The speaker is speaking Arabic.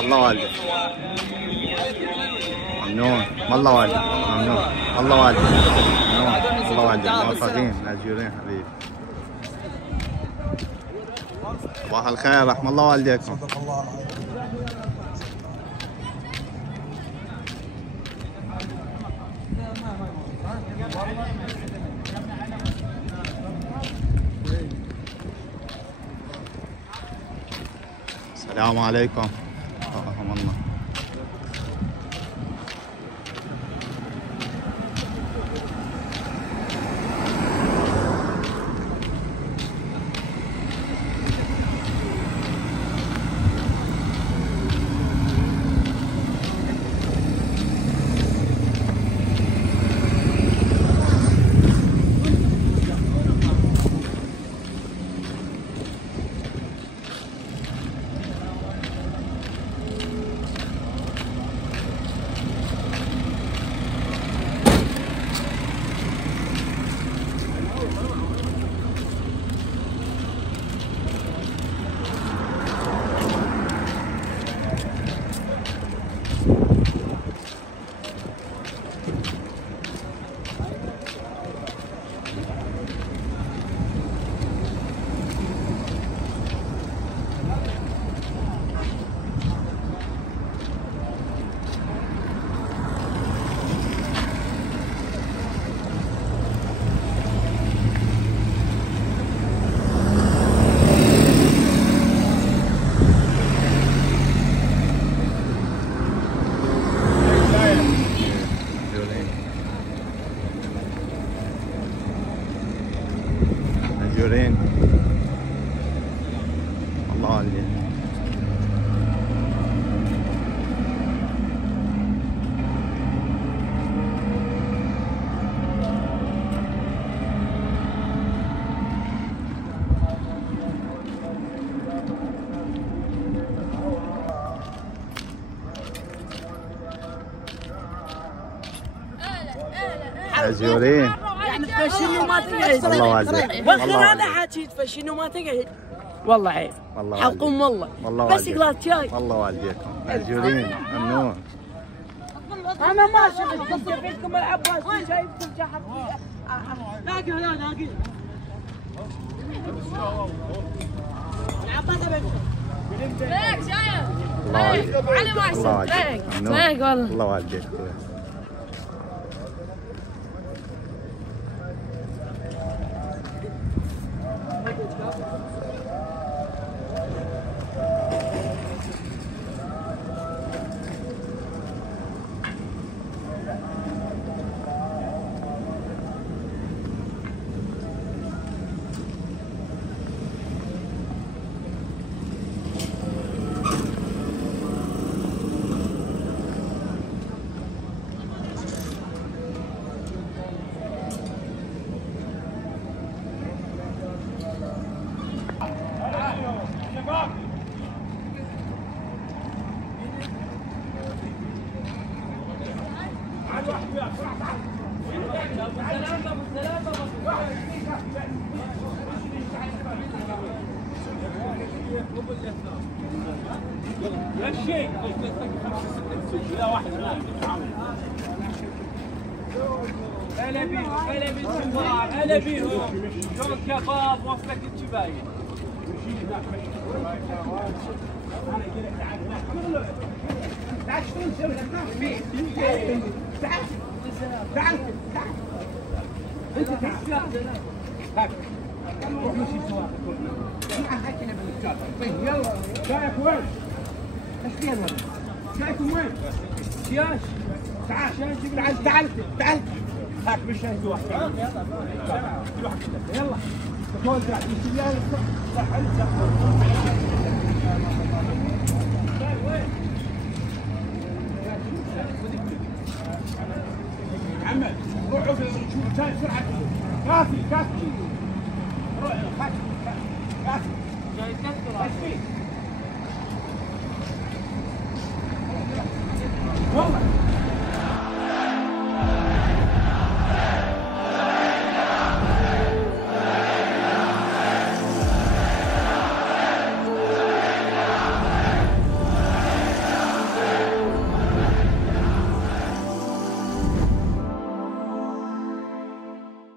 الله والدك ممنون. والله والدك ممنون. الله والدك ممنون. الله والدك موفقين مأجورين حبيبي. صباح الخير رحم الله والديكم. صدق الله العظيم. السلام عليكم. رحم الله. مأجورين. الله عليك. مأجورين. يعني تفشل وما تقعد. الله والديك. واخر هذا حاكي تفشل وما تقعد. والله عيب. حقهم والله. بس جلاس شاي. والله والديكم مأجورين. ممنون. انا ما شفت فيكم العباس شايفكم شحط لاقي هنا لاقي العباس ليك شايف علي ما يصير ليك والله. الله والديك. هلا بيهم هلا بالشباب هلا بيهم شلون كباب وصلك الجباين تعال شلون نسوي لك تعال تعال تعال انت تعال هاك روح مشي سواقك روح هاكنا بالكتاب طيب يلا شايك وين؟ ايش فين هذا؟ شايكم وين؟ شياش تعال تعال تعال تعال هاك مش هاي واحد يلا توزع بالسيارة صح انت محمد روحوا شوف جاي بسرعة كافي روح كافي جاي تكسر